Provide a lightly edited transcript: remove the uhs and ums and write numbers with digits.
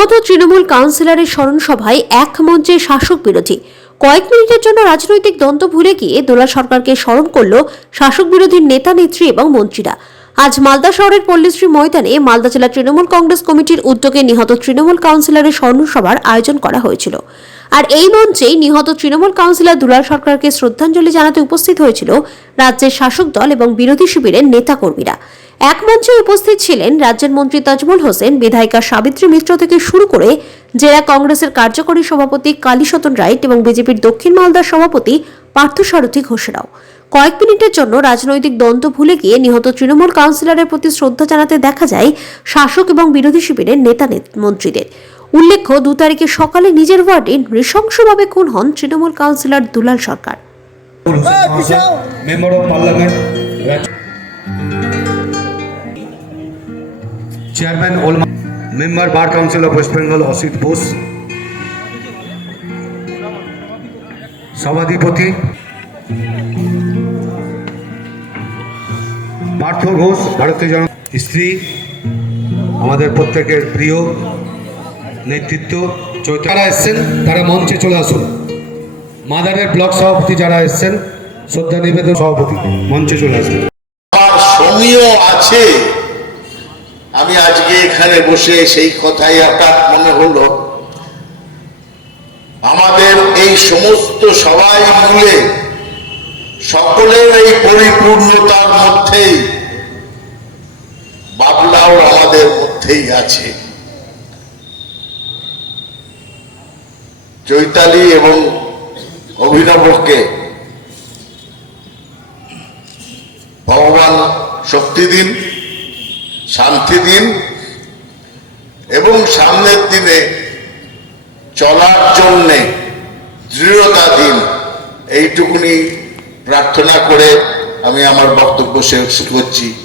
নিহত তৃণমূল কাউন্সিলরের স্মরণ সভায় এক মঞ্চে শাসক বিরোধী। কয়েক মিনিটের জন্য রাজনৈতিক দ্বন্দ্ব ভুলে গিয়ে দোলা সরকারকে স্মরণ করল শাসক বিরোধী নেতা নেত্রী এবং মন্ত্রীরা। আজ মালদা শহরের পল্লীশ্রী ময়দানে মালদা জেলা তৃণমূল কংগ্রেস কমিটির উদ্যোগে নিহত তৃণমূল কাউন্সিলরের স্মরণ সভার আয়োজন করা হয়েছিল। আর এই মঞ্চেই নিহত তৃণমূল কাউন্সিলর দুলাল সরকারকে শ্রদ্ধাঞ্জলি জানাতে উপস্থিত হয়েছিল রাজ্যের শাসক দল এবং বিরোধী শিবিরের নেতাকর্মীরা। এক মঞ্চে উপস্থিত ছিলেন রাজ্যের মন্ত্রী তাজমল হোসেন, বিধায়িকা সাবিত্রী মিত্র থেকে শুরু করে জেলা কংগ্রেসের কার্যকরী সভাপতি কালীসতন রাইট এবং বিজেপির দক্ষিণ মালদার সভাপতি পার্থসারথী ঘোষরাও। কয়েক মিনিটের জন্য রাজনৈতিক দ্বন্দ্ব ভুলে গিয়ে নিহত তৃণমূল কাউন্সিলরের প্রতি শ্রদ্ধা জানাতে দেখা যায় শাসক এবং বিরোধী শিবিরের নেতা মন্ত্রীদের। উল্লেখ্য, 2 তারিখে সকালে নিজের ওয়ার্ডে নৃশংসভাবে খুন হন Trinamool councillor Dulal Sarkar. Member of parliament, chairman ওলমা, member bar council of West Bengal Asit Bose, সভাধিপতি পার্থ ঘোষ, ভারতীয় জনতা স্ত্রী, আমাদের প্রত্যেকের প্রিয় নেতৃত্ব যারা এসছেন তারা মঞ্চে চলে আসুন। মাদারের ব্লক সভাপতি যারা এসছেন, শ্রদ্ধা নিবেদন সভাপতি মঞ্চে চলে আসুন। সমীয় আছে, আমি আজকে এখানে বসে সেই কথাই হঠাৎ মনে হলো, আমাদের এই সমস্ত সবাই মিলে সকলের এই পরিপূর্ণতার মধ্যেই বাবলাও আমাদের মধ্যেই আছে। চৈতালি এবং অভিনবকে ভগবান শক্তি দিন, শান্তি দিন এবং সামনের দিনে চলার জন্যে দৃঢ়তা দিন, এইটুকুনি প্রার্থনা করে আমি আমার বক্তব্য শেষ করছি।